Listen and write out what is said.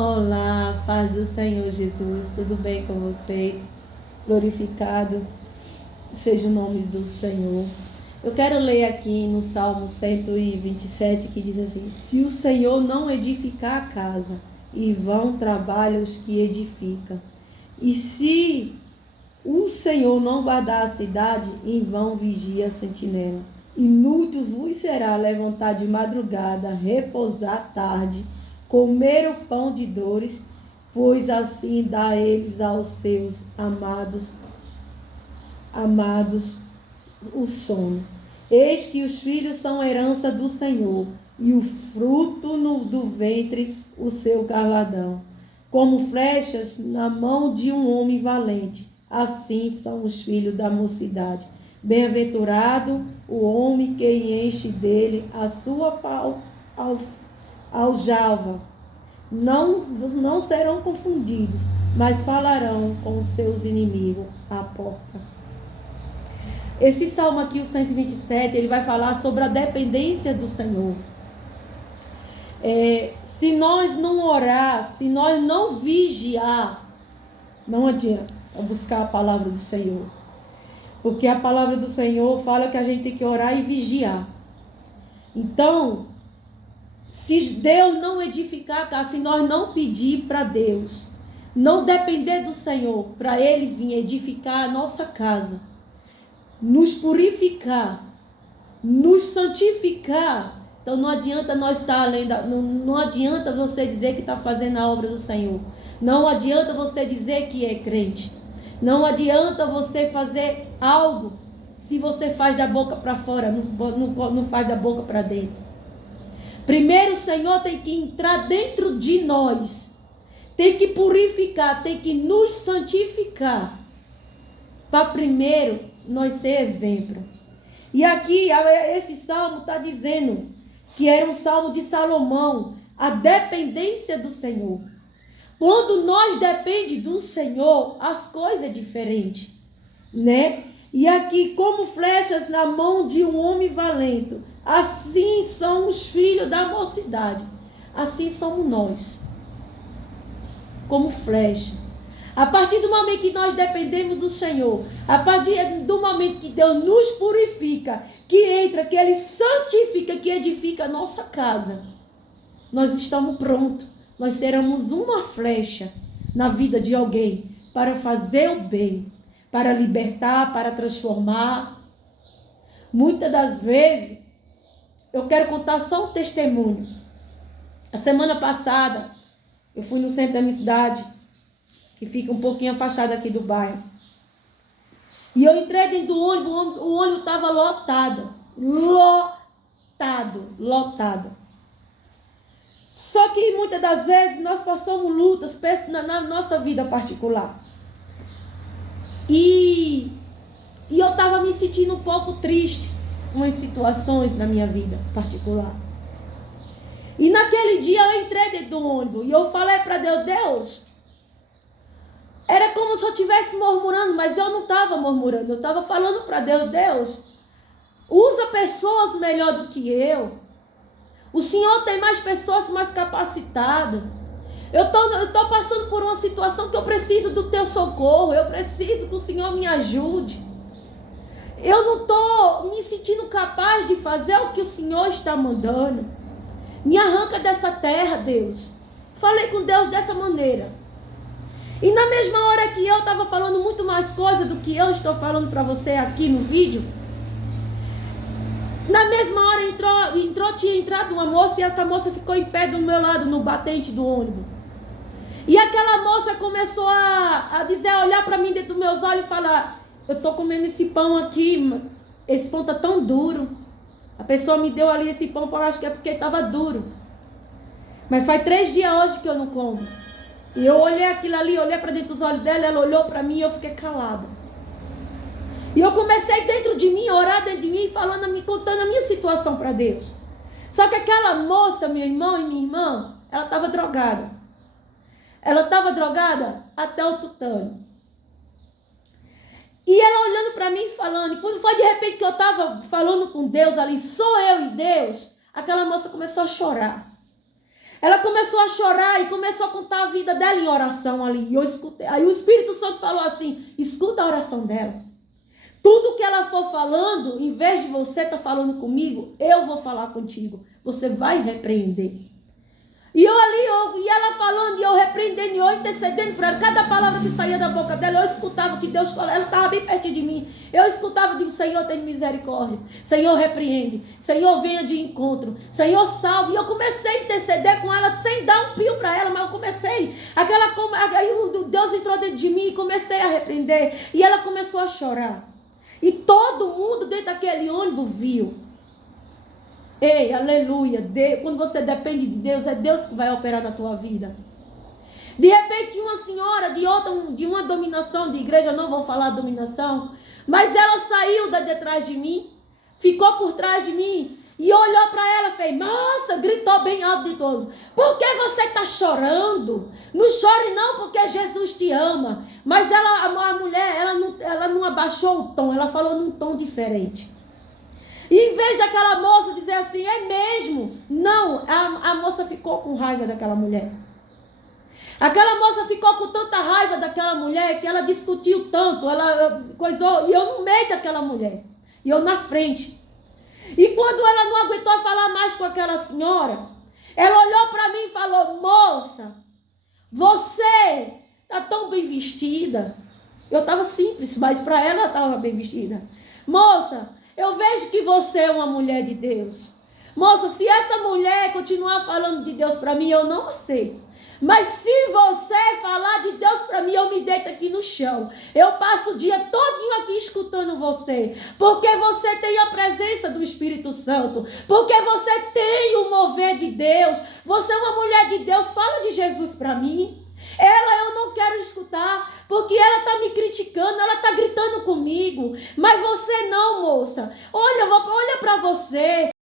Olá, paz do Senhor Jesus, tudo bem com vocês? Glorificado seja o nome do Senhor. Eu quero ler aqui no Salmo 127 que diz assim: se o Senhor não edificar a casa, em vão trabalham os que edificam. E se o Senhor não guardar a cidade, em vão vigia a sentinela. Inútil vos será levantar de madrugada, repousar tarde, comer o pão de dores, pois assim dá eles aos seus amados o sono. Eis que os filhos são herança do Senhor, e o fruto do ventre o seu galardão. Como flechas na mão de um homem valente, assim são os filhos da mocidade. Bem-aventurado o homem que enche dele a sua aljava. Não serão confundidos, mas falarão com os seus inimigos à porta. Esse salmo aqui, o 127, ele vai falar sobre a dependência do Senhor. Se nós não orar, se nós não vigiar, não adianta buscar a palavra do Senhor. Porque a palavra do Senhor fala que a gente tem que orar e vigiar. Então, se Deus não edificar a casa, se nós não pedir para Deus, não depender do Senhor, para Ele vir edificar a nossa casa, nos purificar, nos santificar, então não adianta nós estar além não adianta você dizer que está fazendo a obra do Senhor, não adianta você dizer que é crente, não adianta você fazer algo se você faz da boca para fora, não faz da boca para dentro. Primeiro o Senhor tem que entrar dentro de nós, tem que purificar, tem que nos santificar, para primeiro nós ser exemplo. E aqui esse salmo está dizendo que era um salmo de Salomão, a dependência do Senhor. Quando nós dependemos do Senhor, as coisas é diferente, né? E aqui, como flechas na mão de um homem valente, assim são os filhos da mocidade. Assim somos nós, como flecha. A partir do momento que nós dependemos do Senhor, a partir do momento que Deus nos purifica, que entra, que Ele santifica, que edifica a nossa casa, nós estamos prontos. Nós seremos uma flecha na vida de alguém para fazer o bem, para libertar, para transformar. Muitas das vezes, eu quero contar só um testemunho. A semana passada, eu fui no centro da minha cidade, que fica um pouquinho afastado aqui do bairro. E eu entrei dentro do ônibus, o ônibus estava lotado. Lotado. Só que muitas das vezes nós passamos lutas na nossa vida particular. E eu estava me sentindo um pouco triste com as situações na minha vida particular. E naquele dia eu entrei dentro do ônibus e eu falei para Deus, era como se eu estivesse murmurando, mas eu não estava murmurando, eu estava falando para Deus, usa pessoas melhor do que eu. O Senhor tem mais pessoas mais capacitadas. Eu tô passando por uma situação que eu preciso do teu socorro, eu preciso que o Senhor me ajude. Eu não estou me sentindo capaz de fazer o que o Senhor está mandando. Me arranca dessa terra, Deus. Falei com Deus dessa maneira. E na mesma hora que eu estava falando muito mais coisa do que eu estou falando para você aqui no vídeo, na mesma hora tinha entrado uma moça e essa moça ficou em pé do meu lado no batente do ônibus. E aquela moça começou a dizer, a olhar para mim dentro dos meus olhos e falar, eu estou comendo esse pão aqui, esse pão está tão duro. A pessoa me deu ali esse pão, eu acho que é porque estava duro. Mas faz 3 dias hoje que eu não como. E eu olhei aquilo ali, olhei para dentro dos olhos dela, ela olhou para mim e eu fiquei calada. E eu comecei dentro de mim, a orar dentro de mim, contando a minha situação para Deus. Só que aquela moça, meu irmão e minha irmã, ela estava drogada. Ela estava drogada até o tutano. E ela olhando para mim falando, e quando foi de repente que eu estava falando com Deus ali, sou eu e Deus, aquela moça começou a chorar. Ela começou a chorar e começou a contar a vida dela em oração ali. E eu escutei. Aí o Espírito Santo falou assim: escuta a oração dela. Tudo que ela for falando, em vez de você estar falando comigo, eu vou falar contigo. Você vai repreender. E eu ali, e ela falando, e eu repreendendo, e eu intercedendo por ela. Cada palavra que saía da boca dela, eu escutava que Deus, ela estava bem perto de mim. Eu escutava e disse: Senhor, tem misericórdia. Senhor, repreende. Senhor, venha de encontro. Senhor, salve. E eu comecei a interceder com ela, sem dar um pio para ela, mas eu comecei. Aí Deus entrou dentro de mim e comecei a repreender. E ela começou a chorar. E todo mundo dentro daquele ônibus viu. Ei, aleluia. Quando você depende de Deus, é Deus que vai operar na tua vida. De repente, uma senhora de uma dominação de igreja, não vou falar dominação, mas ela saiu de trás de mim, ficou por trás de mim, e olhou para ela e fez: nossa, gritou bem alto de todo: por que você está chorando? Não chore não, porque Jesus te ama. Mas a mulher, ela não abaixou o tom, ela falou num tom diferente. E em vez daquela moça dizer assim: é mesmo? Não, a moça ficou com raiva daquela mulher. Aquela moça ficou com tanta raiva daquela mulher que ela discutiu tanto, ela coisou, e eu no meio daquela mulher, e eu na frente. E quando ela não aguentou falar mais com aquela senhora, ela olhou para mim e falou: moça, você está tão bem vestida. Eu estava simples, mas para ela estava bem vestida. Moça, eu vejo que você é uma mulher de Deus. Moça, se essa mulher continuar falando de Deus para mim, eu não aceito. Mas se você falar de Deus para mim, eu me deito aqui no chão. Eu passo o dia todinho aqui escutando você. Porque você tem a presença do Espírito Santo. Porque você tem o mover de Deus. Você é uma mulher de Deus. Fala de Jesus para mim. Ela eu não quero escutar, porque ela está me criticando, ela está gritando comigo. Mas você não, moça. Olha para você.